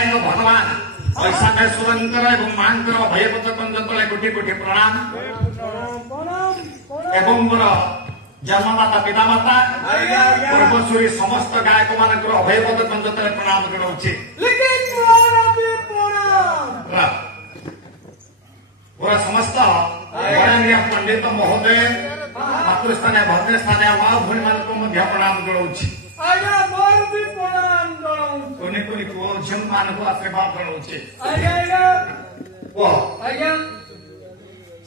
नारायण भगवान ऐशामेश्वरंकर एवं मांकर भयपत कंज तले कोटि कोटि प्रणाम एवं मोर जन्मदाता पितामाता पूर्वसूरी समस्त गायक मानकर अभयपद कंज तले प्रणाम करोछि पूरा समस्त पंडित महोदय मातृस्थानीय भद्र स्थानीय माँ भूमि मान प्रणाम करोछि कोनी कोनी पुओ झियो मान को आशीर्वाद करोछि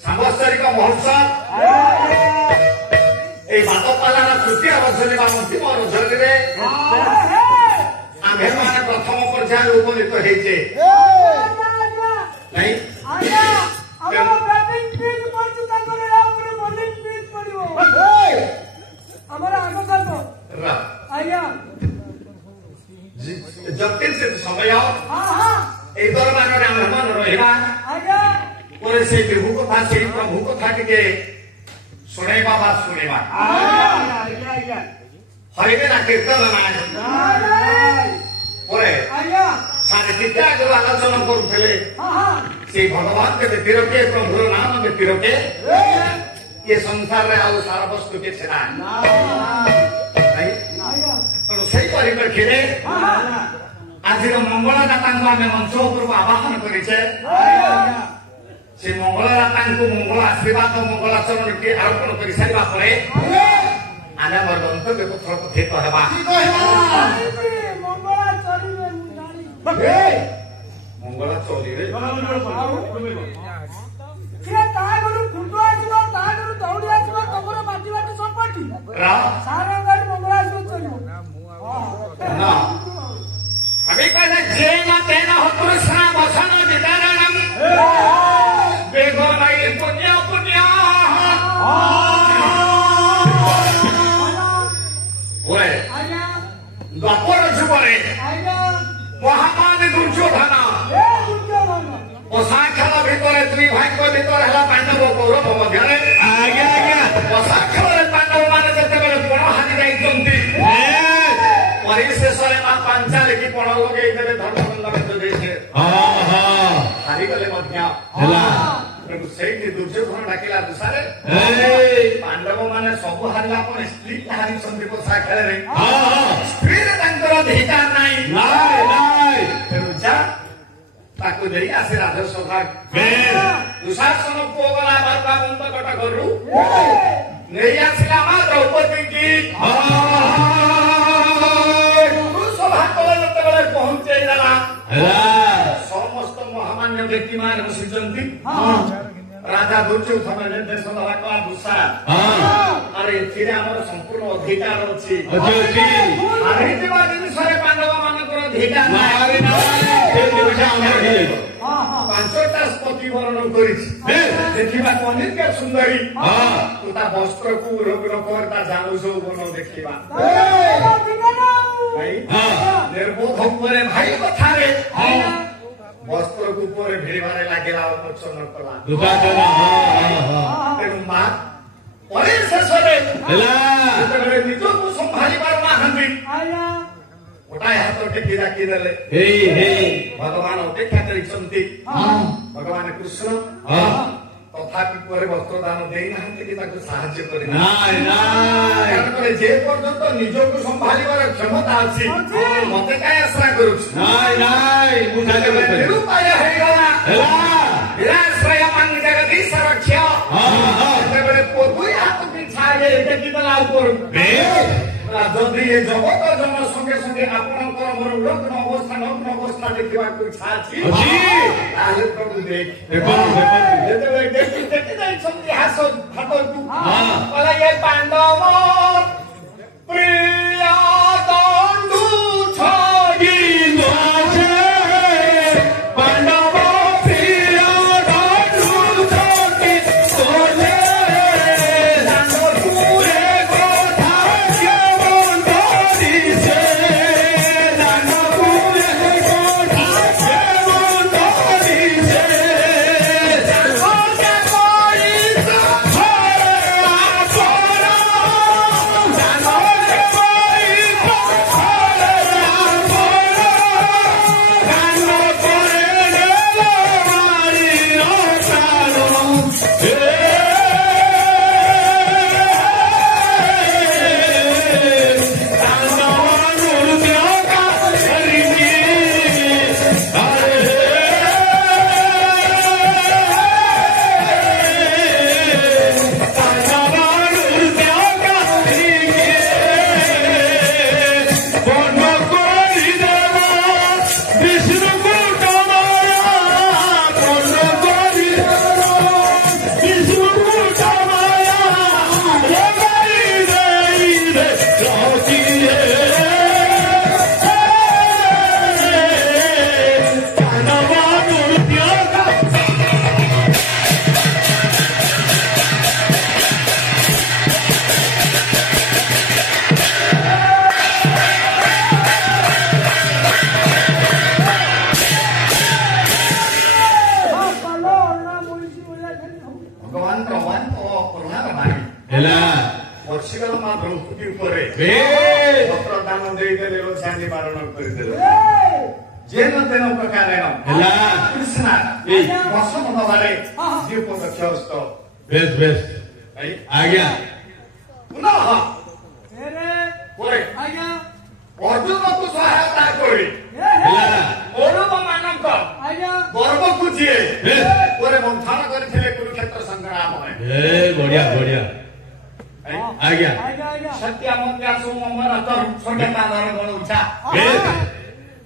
सांवत्सरिक महोत्सव ए बातपालार तृतीय वर्षरे अंतिम वर्षरे आम्भे मान प्रथम पर्याय उपनीत हेचे नहीं जटिल से समय दरबार आम्भमान रहा से विभु कथा से प्रभु कथा टे शुणा बा शुणा हरिवे ना कीर्तन साढ़े तीनटा जो आलोचना करुले से भगवान के व्यक्ति रखे प्रभुर नाम व्यक्ति रखे ये संसार रे आउ सारा वस्तु के छेना से परिप्रेक्षी आज मंगलदाता आम मंच उपरको आवाहन करेचे से मंगलदाता मंगल आशीर्वाद मंगलाचरण टी आरोपण कर सारा पर आने आम गंतव्य पत्र कथित होगा मंगला चलिए अभी कहना जेन तेन हतृष्णा वसन वितरणम बेगो नहीं पुण्य पुण्य द्वापर जुगरे महामान दुर्योधन खेल भितर दुई भाई भितर है पांडव कौरव मध्य खेल पांडव मान जिते गुण हानि जाती परिशेष माँ पांचाली की पण लगे धर्मबंध हारिगले दुर्योधन डाकिला दुसारे पांडव माने सब हारिला स्त्री हारी पोषा खेल स्त्री अधिकार नहीं आसे राजसभा दुशासन पुओ गला बाबा बंद कटक नहीं आसला माँ द्रौपदी की पहुंचे समस्त महामान्य व्यक्ति मान बसुचंती राजा दुर्योधन निर्देश दवा दुषा अरे संपूर्ण अधिकार अच्छी जिनस पांडव मान अधिकार पांचटा स्पति वर्ण देखा कनिका सुंदरी वस्त्र को रोग जानू सब बन देखा निर्बोध भाई कथा वस्त्र को भिड़बार लगे अमोचन कला तेणु माँ शेष निज को संभाली पार गोटाए हाथ टेकी डाकी भगवान अपेक्षा कर भगवान कृष्ण तथापि वस्त्र दान देना साहाଯ୍य जे पर्यंत निज को संभाली क्षमता अच्छी मत क्या आश्रा करुपाश्रय जगदीश रक्ष हाथ पिछा जदि ये जगत जन संगे संगे आपणकर मोर नग्न अवस्था देखा इच्छा अच्छी प्रभु देख पांडव प्रिय दंडू छड़ी पांडव प्रिय दंडू छड़ी ମହାପ୍ରଭୁଟି ଉପରେ ପତ୍ର ଦାନ ଦେଇଦେଲେ ରୋଷାନି ବାରଣ କରିଦେଲେ ଯେନ ତେନ ପ୍ରକାରେଣ କୃଷ୍ଣ ବସନ ଦବାରେ ଦୀପ ଦକ୍ଷସ୍ତ ବେଶ ଆଜ୍ଞା ପୁନଃ ପରେ ଅର୍ଜୁନକୁ ସହାୟତା କରି କୌରବ ମାନଙ୍କ ଗର୍ଭକୁ ଯିଏ ପରେ ମନ୍ଥନ କରିଥିଲେ କୁରୁକ୍ଷେତ୍ର ସଂଗ୍ରାମରେ ବଢିଆ ଆଜ୍ଞା ସତ୍ୟା ମନ୍ଦିର ସୁମର ସ୍ୱର୍ଗଦାନ ଗଣୁଛା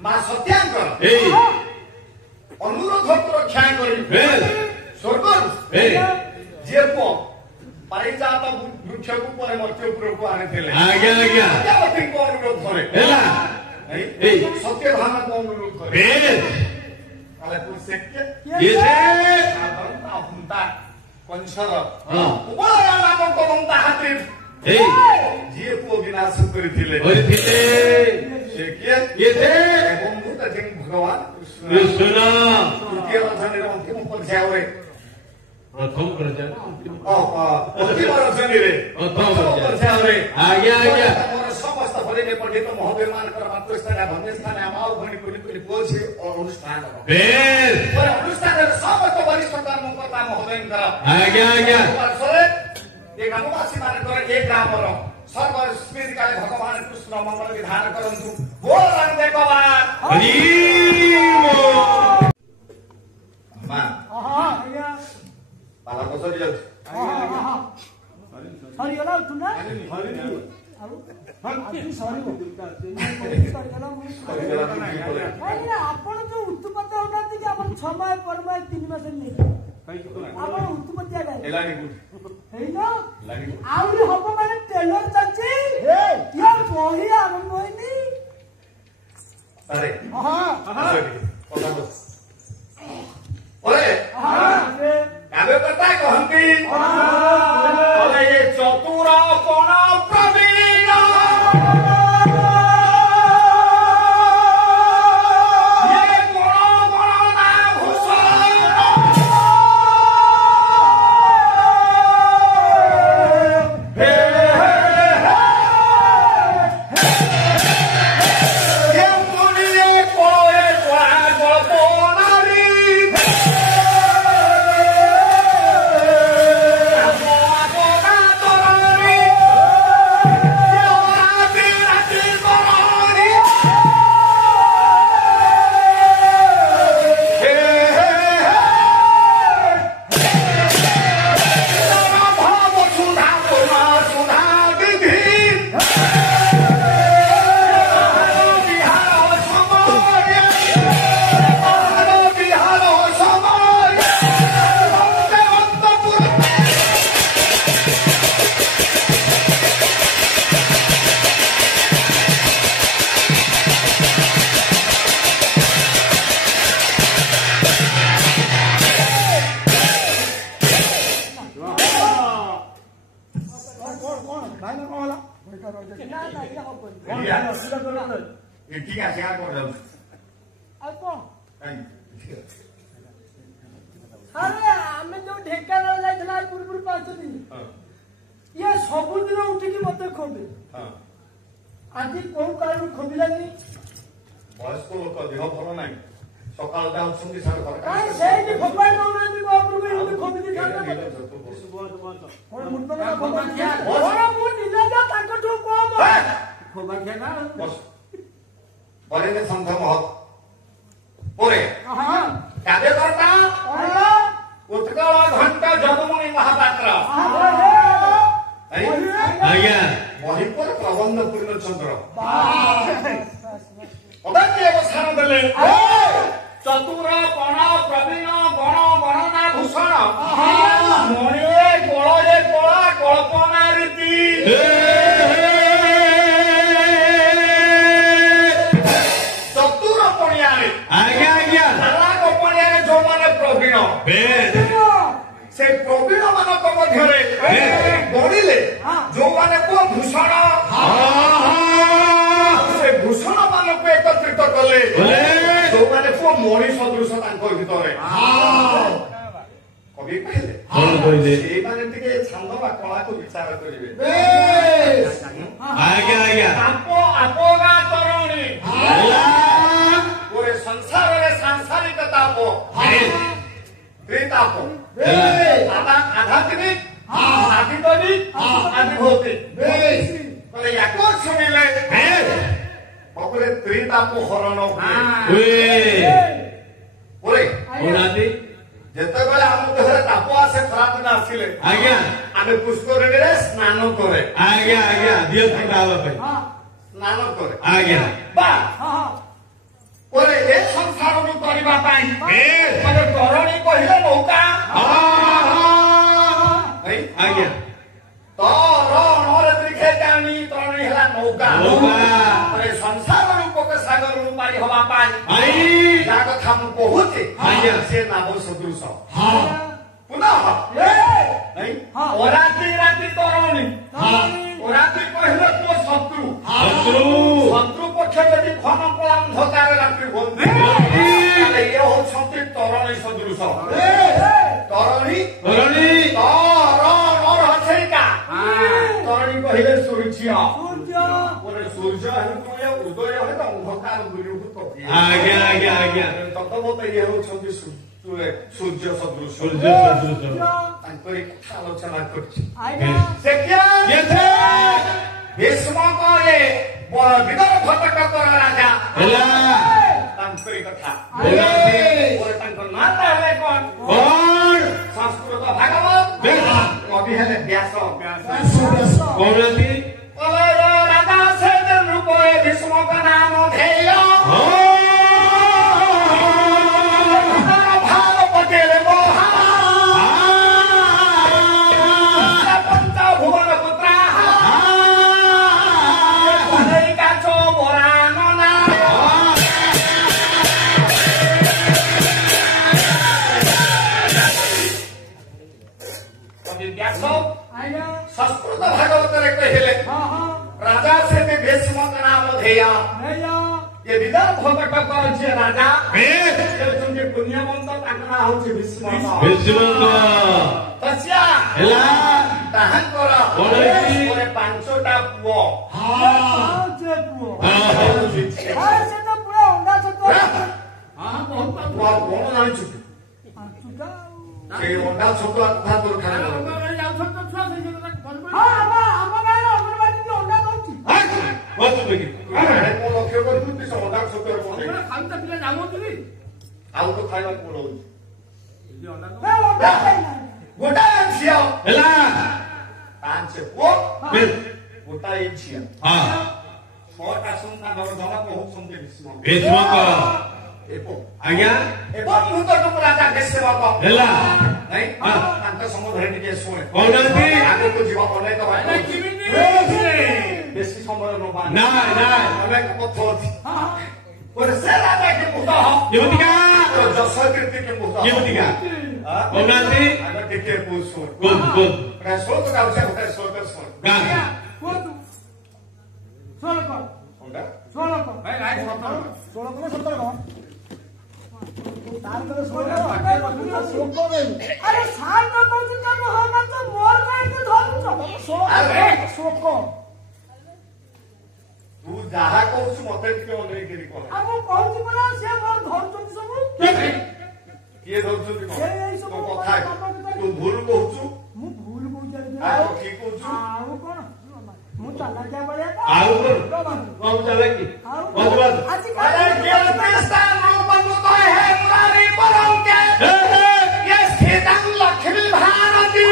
ମା ସତ୍ୟାଙ୍କର ଅନୁରୋଧକୁ ରକ୍ଷା କରି ସ୍ୱର୍ଗରୁ ଯିଏ ପୁଅ ପାରିଜାତ ବୃକ୍ଷକୁ ପରେ ମର୍ତ୍ତ୍ୟପୁରକୁ ଆଣିଥିଲେ ସତ୍ୟବତୀଙ୍କ ଅନୁରୋଧରେ ସତ୍ୟଭାମାଙ୍କ ଅନୁରୋଧରେ କଂସର ନାମକ ମମତା ହାତୀ ଯିଏ ପୁଅ ବିନାଶ କରିଥିଲେ ସେ କିଏ ବନ୍ଧୁ ଭଗବାନ କୃଷ୍ଣ ତୃତୀୟ ରଜନୀର ଅନ୍ତିମ ପର୍ଯ୍ୟାୟରେ ପ୍ରଥମ ପର୍ଯ୍ୟାୟ ସମସ୍ତ ଭରିରେ ପଣ୍ଡିତ ମହୋଦୟ ମାନଙ୍କର ମାତୃସ୍ଥାନ ଭନ୍ୟସ୍ଥାନ ଆମ ଭଣୀ କୁନି ପୁଅ ଝିଅ ଅନୁଷ୍ଠାନ ଅନୁଷ୍ଠାନରେ ସମସ୍ତ ବରିଷ୍ଠ କର୍ମକର୍ତ୍ତା ମହୋଦୟଙ୍କର ଏ ଗ୍ରାମବାସୀ ମାନଙ୍କର ଏ ଗ୍ରାମର ସର୍ବସ୍ମୃତି କାଳେ ଭଗବାନ କୃଷ୍ଣ ମଙ୍ଗଳ ବିଧାନ କରନ୍ତୁ ବୋଲ ରାମଦେବ ବାଳକ ସରିଯାଉଛି ସରିଗଲା ତୁ ନା ଆପଣ ଯୋଉ ଉତ୍ତୁପତି ହଉନାହାନ୍ତି କି ଆପଣ 6 ମାସ ପରମାୟ 3 ମାସ ନେଇକି ଆପଣ ଉତ୍ତୁପତିଆ ହେଇନ ଆହୁରି ହବ ମାନେ ଟେଲର ଚାଲିଛି ବହି ଆରମ୍ଭ ହେଇନି କହନ୍ତି ଚତୁର କଣ ପ୍ରବୀଣ ଆମେ ଯୋଉ ଢେଙ୍କାନାଳ ଯାଇଥିଲା ପୂର୍ବରୁ 5 ଦିନ ଇଏ ସବୁଦିନ ଉଠିକି ମତେ ଖୋବେ ଆଜି କୋଉ କାରଣ ଖୋବିଲାନି ବୟସ୍କ ଲୋକ ଦେହ ଭଲ ନାହିଁ ସକାଳ ଯାଉଛନ୍ତି ସେଇଠି ଖୋପାଇ ଦଉନାହାନ୍ତି ଖୋବି ମୁଁ ନିଜେ ତାଙ୍କଠୁ କମ ବରେନ୍ଦ୍ର ସଂଘ ମହତ ପରେ କାର୍ଯ୍ୟକର୍ତ୍ତା ଉତ୍କଳ ଘଣ୍ଟ ଯଦୁମଣି ମହାପାତ୍ର ମହିପୁର ପ୍ରବନ୍ଧ ପୂର୍ଣ୍ଣଚନ୍ଦ୍ର ଅଦାନ୍ତି ଅବସ୍ଥାନ ଦେଲେ ଚତୁର ପଣ ପ୍ରବୀଣ ଗଣ ଗଣନା ଭୂଷଣ ମଣିରେ ଗୋଳରେ ଗୋଳା କଳ୍ପନା ରୀତି ଚତୁର ପଣିଆରେ ପଣିଆରେ ଯୋଉମାନେ ପ୍ରବୀଣ ସେ ପ୍ରବୀଣ ମାନଙ୍କ ମଧ୍ୟରେ ଗଣିଲେ ଯୋଉମାନେ ପୁଅ ଭୂଷଣ ସେ ଭୂଷଣ ମାନଙ୍କୁ ଏକତ୍ରିତ କଲେ ଯୋଉମାନେ ପୁଅ ମଣି ସଦୃଶ ତାଙ୍କ ଭିତରେ କବି କହିଲେ କଣ କହିଲେ ସେଇମାନେ ଟିକେ ଛାନ୍ଦ ବା କଳାକୁ ବିଚାର କରିବେ ଆଜ୍ଞା ଆଜ୍ଞା ଆପଗା ତରଣୀ ଗୋଟେ ସଂସାରରେ ସାଂସାରିକ ତାପ ତ୍ରିତାପ ଆଧ୍ୟାତ୍ମିକ ଆଦିଦୈନିକ ଆଦିଭୌତିକ କହିଲେ ୟାକୁ ଶୁଣିଲେ সকলে ত্রিতাপ হরণ যেতবে আম দেহরে তাপ আসে খরাপ দিন আসলে আজ্ঞা আমি পুষ্করিণীরে স্নান করে আজ্ঞা আজ্ঞা দিয়তি বাবা ভাই স্নান করে আজ্ঞা বা ওরে এ সংসারରୁ କରିବା ପାଇଁ মানে তরণী কহিলে নৌকা আজ্ঞা তরণরে দেখে জানি তরণী হেলা নৌকা মানে সংসারରୁ ପୋକ ସାଗରରୁ ପାରି ହବା ପାଇଁ ଯାହା କଥା ମୁଁ କହୁଛି ସେ ନାମ ସଦୃଶ ପୁନଃ ଅରାତି ରାତି ତରଣୀ ଅରାତି କହିଲେ ମୋ ଶତ୍ରୁ ଶତ୍ରୁ ପକ୍ଷ ଯଦି ଘନ କଳା ଅନ୍ଧକାର ରାତ୍ରି ହୁଅନ୍ତି ଇଏ ହଉଛନ୍ତି ତରଣୀ ସଦୃଶ ତରଣୀ ତରଣୀ କହିଲେ ସୂର୍ଯ୍ୟ ସୂର୍ଯ୍ୟ ହେଉଥିଲେ ଉଦୟ ହେଲେ ଅନ୍ଧକାର ଦୂରୀଭୂତ ଆଜ୍ଞା ଆଜ୍ଞା ଆଜ୍ଞା ତତ୍ବତ ଇଏ ହଉଛନ୍ତି ସୂର୍ଯ୍ୟ ସଦୃଶ ତାଙ୍କରି ଆଲୋଚନା କରୁଛି ଭୀଷ୍ମକ ଏ ବିଦର୍ଭଟକର ରାଜା ତାଙ୍କରି କଥା ତାଙ୍କ ନାଁଟା ହେଲେ କଣ ସଂସ୍କୃତ ଭାଗବତ କବି ହେଲେ ବ୍ୟାସ କହୁନାହାନ୍ତି ରାଜା ସେ ରୂପ ଭୀଷ୍ମକ ନାମ ଧେୟ ଭାଗ ପକେଇଲେ ମହା ପଞ୍ଚ ଭୁବନ ପୁତ୍ର କାଚ ବରାନ କବି ବ୍ୟାସ ସଂସ୍କୃତ ଭାଗବତରେ କହିଲେ ରାଜା ସେ ଭୀଷ୍ମକ ନାମ ଧେୟ ये विदर्भ कटक जे राजा हेउଛନ୍ତି ପୁଣ୍ୟବନ୍ତ ତାଙ୍କ ନାଁ ହେଉଛି ଭୀଷ୍ମ ତସ୍ୟା ତାହାଙ୍କର ପରେ ପାଞ୍ଚଟା ପୁଅ କଣ ଜାଣିଛୁ ସେ ଅଣ୍ଡା ଛତୁଆ କଥା ତୋର ଖାଇବା ଲକ୍ଷ୍ୟ କରିବୁ ଅଣ୍ଡା ଛତୁଆ ଆଉ ତ ଖାଇବାକୁ ପଡଉଛି ଗୋଟାଏ ଝିଅ ହେଲା ପାଞ୍ଚ ପୁଅ ଗୋଟାଏ ଝିଅ ଛଅଟା ସନ୍ତାନର ଜଣକ ହଉଛନ୍ତି ଭୀଷ୍ମକ ଆଜ୍ଞା ଏବଂ ମୁଁ ତ ରାଜା ଭୀଷ୍ମକ ହେଲା ତାଙ୍କ ସମୟରେ ଟିକେ ଶୁଣେ କହୁନାହାନ୍ତି ଆଗକୁ ଯିବା ଅନେକ ବେଶୀ ସମୟ ନବା ଅନେକ ପଥ ଅଛି ଗୋଟେ ସେ ରାଜା କି ମୁହୂର୍ତ୍ତ ଯେମିତିକା ଯଶ କୀର୍ତ୍ତି କି ମୁହୂର୍ତ୍ତ ଯେମିତିକା କହୁନାହାନ୍ତି ଆମେ ଟିକେ ଶୁଣ ଶ୍ଲୋକ ଗାଉଛି ଗୋଟେ ଶ୍ଲୋକ ଶୁଣ আরে শান্ত কৌছি কেন হবা তো মোর কাইতে ধরছ শোক তু যাহা কହୁଛୁ মতে ଟିକେ ଅନେଇକିରି କହ আমি কହୁছি পরা সে মোর ধরছନ୍ତି ସବୁ କିଏ ଧରୁଛନ୍ତି ତୋ କଥା ତୁ ଭୁଲ କହୁଛୁ ମୁଁ ଭୁଲ କହୁଛି ଆଉ ଠିକ କହୁଛୁ ଆଉ କଣ ମୁଁ ଚାଲାକିଆ ଭଳିଆ ଆଉ କଣ ଚାଲାକି ଆଜି ଲକ୍ଷ୍ମୀ ଭାରତୀ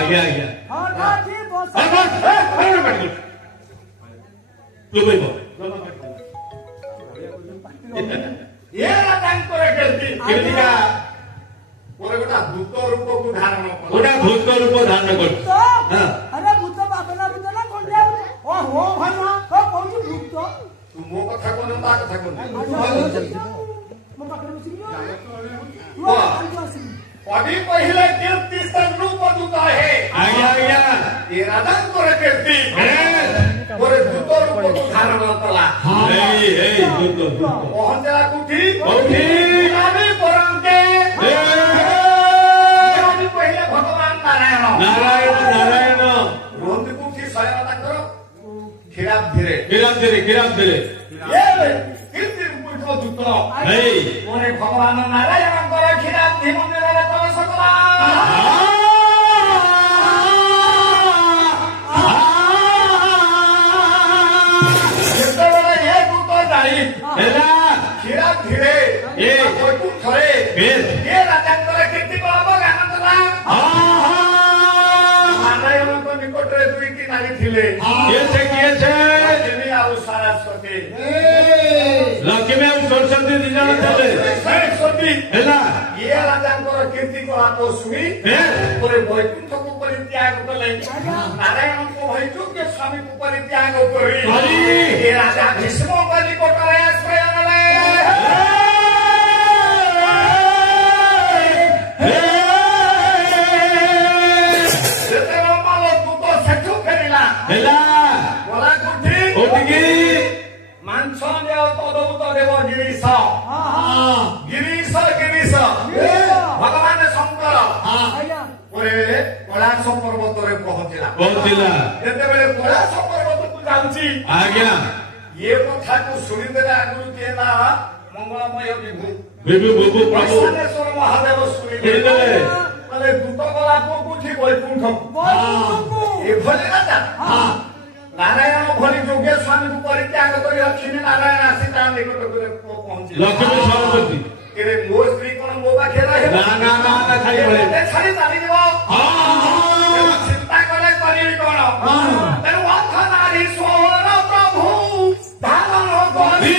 ଆଜ୍ଞା ଆଜ୍ଞା ହଁ ରାଠି ବସ ଲୁବେଇବ ଏ ରାଜାଙ୍କର କେମିତି କେମିତିକା ପରେ ଗୋଟେ ଦୂତ ରୂପକୁ ଧାରଣ କଲା ଗୋଟା ଭୂତ ରୂପ ଧାରଣ କରୁଛି ଭୂତ ଆରେ ଭୂତ ବାପନା ଭୂତ ନା କଣ୍ଡିଆ ଓ ହୋ ଭାଇ ମା କଣ କହୁଛୁ ଭୂତ ତୁ ମୋ କଥା କହୁନୁ ତା କଥା କହୁନୁ ମୋ ପାଖରେ ବସିକି ପଢି କହିଲେ କୀର୍ତ୍ତି ରୂପ ଦୂତ ହେ ଆଜ୍ଞା ଆଜ୍ଞା ଏ ରାଜାଙ୍କର କୀର୍ତ୍ତି ପରେ ଦୂତ ରୂପକୁ ଧାରଣ କଲା ଏଇ ଭୂତ ପହଞ୍ଚିଲା କୋଉଠି କୋଉଠି ପରଙ୍କେ କହିଲେ ଭଗବାନ ନାରାୟଣ ନାରାୟଣ ନାରାୟଣ ରୁହନ୍ତି କୋଉଠି ଶୟନ ତାଙ୍କର କ୍ଷୀରାବ୍ଧିରେ କିରାବ୍ଧିରେ କୀର୍ତ୍ତି ରୂପ ଦୂତ ଏଇ ପରେ ଭଗବାନ ନାରାୟଣଙ୍କର କ୍ଷୀରାବ୍ଧି ମନ୍ଦିରରେ ପ୍ରବେଶ କଲା ଯେତେବେଳେ ଏ ଦୂତ ଯାଇ ହେଲା କ୍ଷୀରାବ୍ଧିରେ ବୈକୁଣ୍ଠରେ ଏ ରାଜାଙ୍କର କୀର୍ତ୍ତି କଳାପ ଗାନ କଲା ନାରାୟଣଙ୍କ ନିକଟରେ ଦୁଇଟି ନାରୀ ଥିଲେ କିଏ ସେ ଲକ୍ଷ୍ମୀ ଆଉ ସରସ୍ୱତୀ ଲକ୍ଷ୍ମୀ ଆଉ ସରସ୍ୱତୀ ଦି ଜଣ ଥିଲେ ସରସ୍ୱତୀ ହେଲା ଇଏ ରାଜାଙ୍କର କୀର୍ତ୍ତି କଳାପ ଶୁଣି ପରେ ବୈକୁଣ୍ଠକୁ ପରିତ୍ୟାଗ କଲେ ନାରାୟଣଙ୍କୁ ବୈକୁଣ୍ଠ ସ୍ୱାମୀକୁ ପରିତ୍ୟାଗ କରି ଏ ରାଜା ଭୀଷ୍ମଙ୍କ ନିକଟରେ ଆଶ୍ରୟ ନେଲେ ଯେତେବେଳେ ମାଲ ଦୂତ ସେଠୁ ଫେରିଲା ହେଲା ଗଲା କୋଉଠିକି ମାଂସ ତଦୌତ ଦେବ ଗିରୀଶ ଭଗବାନ ଶଙ୍କର ପରେ କୈଳାସ ପର୍ବତରେ ପହଞ୍ଚିଲା ଯେତେବେଳେ କୈଳାସ ପର୍ବତକୁ ଯାଉଛି ଆଜ୍ଞା ଇଏ କଥାକୁ ଶୁଣିଦେଲେ ଆଗରୁ କିଏ ନା ମଙ୍ଗଳମୟ ବିଭୁ ବିଭୁ ପ୍ରଭୁ ଈଶାନେଶ୍ୱର ମହାଦେବ ଶୁଣିଦେଲେ କହିଲେ ଦୂତ ଗଲା କୋଉଠି ବୈକୁଣ୍ଠ ଏଭଳି ରାଜା ନାରାୟଣ ଭଳି ଯୋଗ୍ୟ ସ୍ୱାମୀକୁ ପରିତ୍ୟାଗ କରି ଲକ୍ଷ୍ମୀ ନାରାୟଣ ଆସି ତା ନିକଟକୁ ପହଞ୍ଚିଲେ ଲକ୍ଷ୍ମୀ ସରସ୍ୱତୀ ଏବେ ମୋ ସ୍ତ୍ରୀ କଣ ମୋ ପାଖରେ ରହିବ ଛାଡି ଚାଲିଯିବ ଚିନ୍ତା କଲେ କରିବି କଣ ତେଣୁ ଅର୍ଥ ନାରୀ ସ୍ୱର ପ୍ରଭୁ ଧାରଣ କରି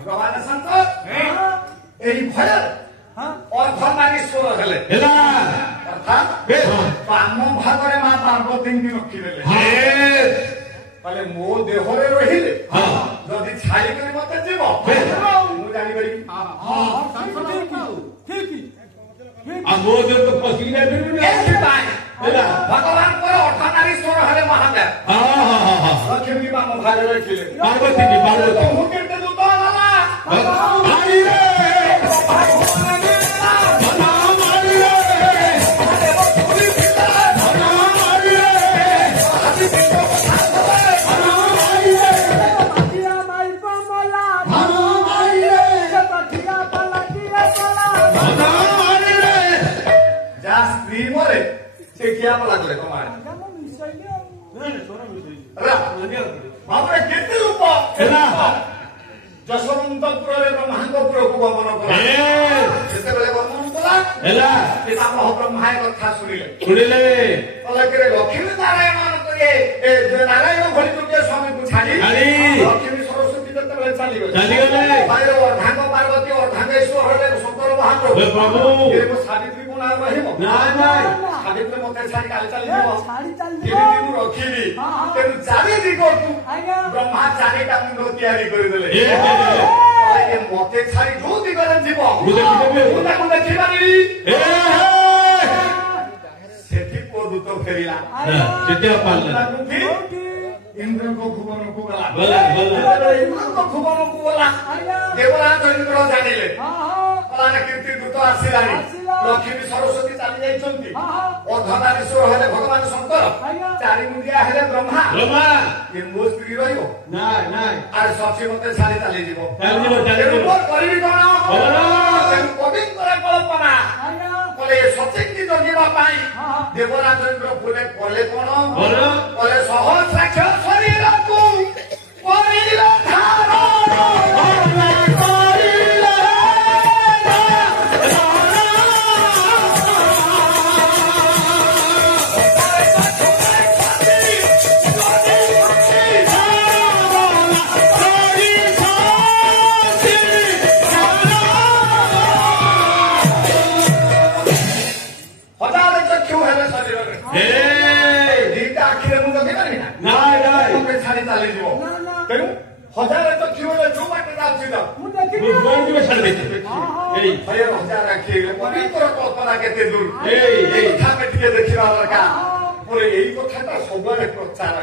ଭଗବାନ ଶଙ୍କର ଏହି ଭୟ ଅର୍ଦ୍ଧନାରୀଶ୍ୱର ହେଲେ ଅର୍ଥାତ୍ ବାମ ଭାଗରେ ମା ପାର୍ବତୀଙ୍କୁ ରଖିଦେଲେ କହିଲେ ମୋ ଦେହରେ ରହିଲେ ଯଦି ଛାଡ଼ିକରି ମତେ ଯିବ ମୁଁ ଜାଣିପାରିବି ଆଉ ମୋ ଦେହ ତ ପଶିକି ଯାଇପାରିବି ଏଥିପାଇଁ ଭଗବାନଙ୍କର ଅର୍ଦ୍ଧନାରୀଶ୍ୱର ହେଲେ ମହାଦେବ ଲକ୍ଷ୍ମୀ ବାମ ଭାଗରେ ରଖିଲେ ପାର୍ବତୀ ମୁଁ କେତେ ଦୂତ ହେଲା ଯାହା ସ୍ତ୍ରୀ ମରେ ସେ ଖିଆ ଲାଗଲେ ଭାବରେ କେତେ ରୂପ ଯଶୋବନ୍ତପୁରରେ ବ୍ରହ୍ମାଙ୍କ ପୁରକୁ ଗମନ କଲା ସେତେବେଳେ ଗମନ କଲା ପିତାମହ ବ୍ରହ୍ମା ଏ କଥା ଶୁଣିଲେ କହିଲେ ଲକ୍ଷ୍ମୀ ନାରାୟଣଙ୍କ ନାରାୟଣ ଭଳି ଯୋଗ୍ୟ ସ୍ୱାମୀକୁ ଛାଡି ଲକ୍ଷ୍ମୀ ସରସ୍ୱତୀ ଯେତେବେଳେ ଚାଲିଗଲେ ଅର୍ଦ୍ଧାଙ୍ଗ ପାର୍ବତୀ ଅର୍ଦ୍ଧାଙ୍ଗେଶ୍ୱର ହେଲେ ଶଙ୍କର ମହାପ୍ରଭୁ ସାବିତ୍ରୀ କଣ ଆଉ ରହିବ ସାବିତ୍ରୀ ମତେ ଛାଡି କାଲି ଚାଲିଯିବ କେମିତି ମୁଁ ରଖିବି ତେଣୁ ଚାରି ଦିଗକୁ ବ୍ରହ୍ମା ଚାରିଟା ମୁଣ୍ଡ ତିଆରି କରିଦେଲେ ମତେ ଛାଡି ଯୋଉ ଦିଗରେ ଯିବ ମୁଁ ତାକୁ ଦେଖିପାରିବି ସେଠି ପୁଅ ଦୂତ ଫେରିଲା ଇନ୍ଦ୍ରଙ୍କ ଭୁବନକୁ ଗଲା ଇନ୍ଦ୍ରଙ୍କ ଭୁବନକୁ ଗଲା ଦେବରାଜ ଇନ୍ଦ୍ର ଜାଣିଲେ କୀର୍ତ୍ତି ଦୂତ ଆସିଲାଣି ଲକ୍ଷ୍ମୀ ସରସ୍ୱତୀ ଚାଲି ଯାଇଛନ୍ତି ଅର୍ଦ୍ଧନାରୀଶ୍ୱର ହେଲେ ଭଗବାନ ଶଙ୍କର ଚାରି ମୁଣ୍ଡିଆ ହେଲେ ବ୍ରହ୍ମା ଏ ମୋ ସ୍ତ୍ରୀ ରହିବ ଆରେ ସଚି ମତେ ଛାଡି ଚାଲିଯିବ କରିବି କଣ କବିଙ୍କର କଳ୍ପନା କଲେ ସଚିଙ୍କି ଜଗିବା ପାଇଁ ଦେବରାଜେନ୍ଦ୍ର ଫୁଲେ କଲେ କଣ କଲେ ସହସ୍ରାକ୍ଷ ଶରୀରକୁ କରିଲେ ଧାରଣ हजार चक्षु जो बाटे जाउछि त हजार आखि पवित्र कल्पना केते दूर कथा टिके देखिबा दरकार पुरे एई कथाटा सबरे प्रचार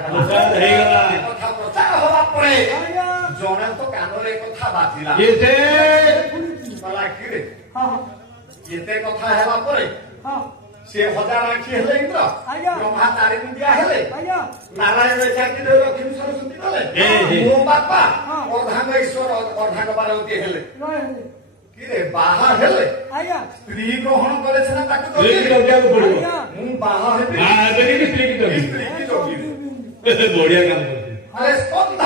कथा प्रचार होला परे जने तो कानरे कथा बाजिला मला किरे एते कथा हेला परे से हजार आखि हेले इंद्र ब्रह्मा चारि मुंडिया हेले नारायण जाति देव लक्ष्मी सरस्वती हेले मो बापा अर्धांग ईश्वर अर्धांग पार्वती हेले किरे बाहा हेले स्त्री ग्रहण करे छना ताकू तो मु बाहा हेबी स्त्री की जोगी बढ़िया काम करते अरे स्कंध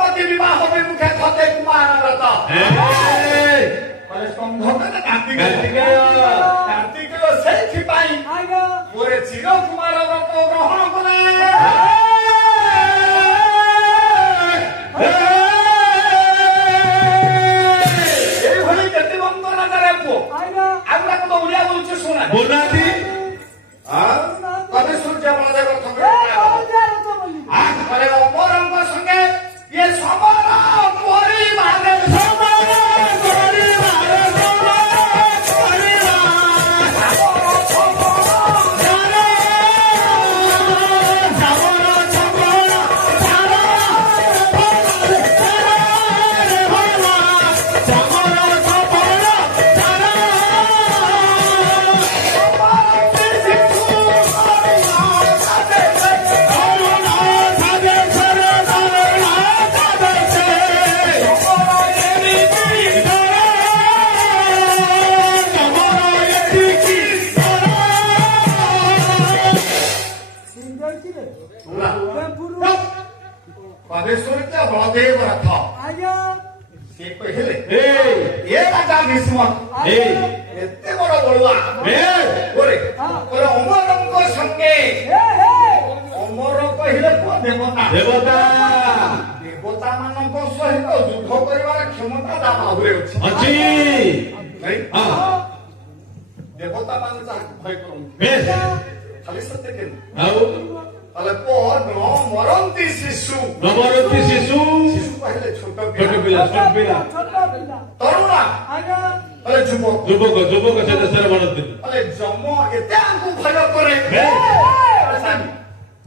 मध्य विवाह होबे मुखे खते कुमार व्रत अरे स्कंध के कार्तिक से पाई मोरे चिर कुमार व्रत ग्रहण करे এই ভলি কেতে বন্দনা করে পো আমরা কত উড়িয়া বলছে শোনা बोलनाती কবে সূর্য বলদেব থকে আরে অমরঙ্গ সঙ্গে ये সমর পরিবারে बलदेव रथ से कहले ये राजा भीष्म एते बड़ बड़ुआ ओरे अमरंग संगे अमर कहले को देवता देवता देवता मानक सहित युद्ध करिवार क्षमता दामा हुए अछि नहीं देवता मान भय करू खाली सत्य के अले पोर न मरंती शिशु पहले छोटा पिला तरुणा अले जुबक से दशर बनत अले जम एते आंकु भय करे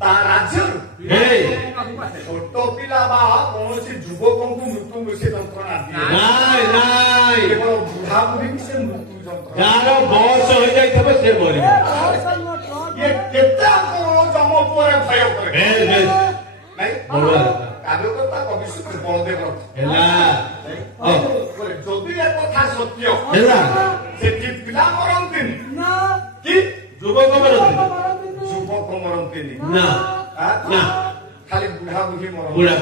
ता राज्य छोटो पिला बा कोनसी जुबकंकु मृत्यु से जंत्रणा नाई केवल बुढ़ा बुढ़ी से मृत्यु जंत्रणा यार बॉस हो जाई तबे से बोली ये केते आंकु जम पोरे भय करे नहीं बोलवा कार्यकर्ता कविश्व बलदेव एला যদি এ কথা সত্য एला সে কি পিলা মরন্তিন না কি जुबक मरत যুবক মরন্তিন ना ना খালি বুড়া বুড়ি মরন बुढ़ा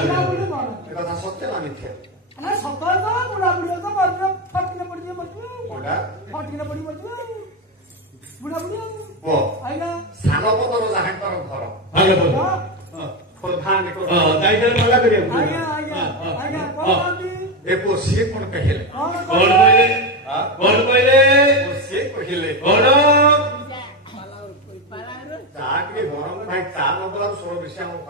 এ কথা সত্য না মিথ্যা আরে সকাল তো বুড়া বুড়ি তো মরবে ফটকিনা পড়ি মরবে বুড়া ফটকিনা পড়ি মরবে বুড়া বুড়ি ও আইনা সানপদর যাহাঙ্কর ঘর आगे बोल প্রধান टाइटल वाला करिए আইনা কোন এ পোষিয়ে কোন কহিলে कौन कहले পোষিয়ে কহিলে कौन চা কে গরম ভাই চা নবলার সর বেশি আমার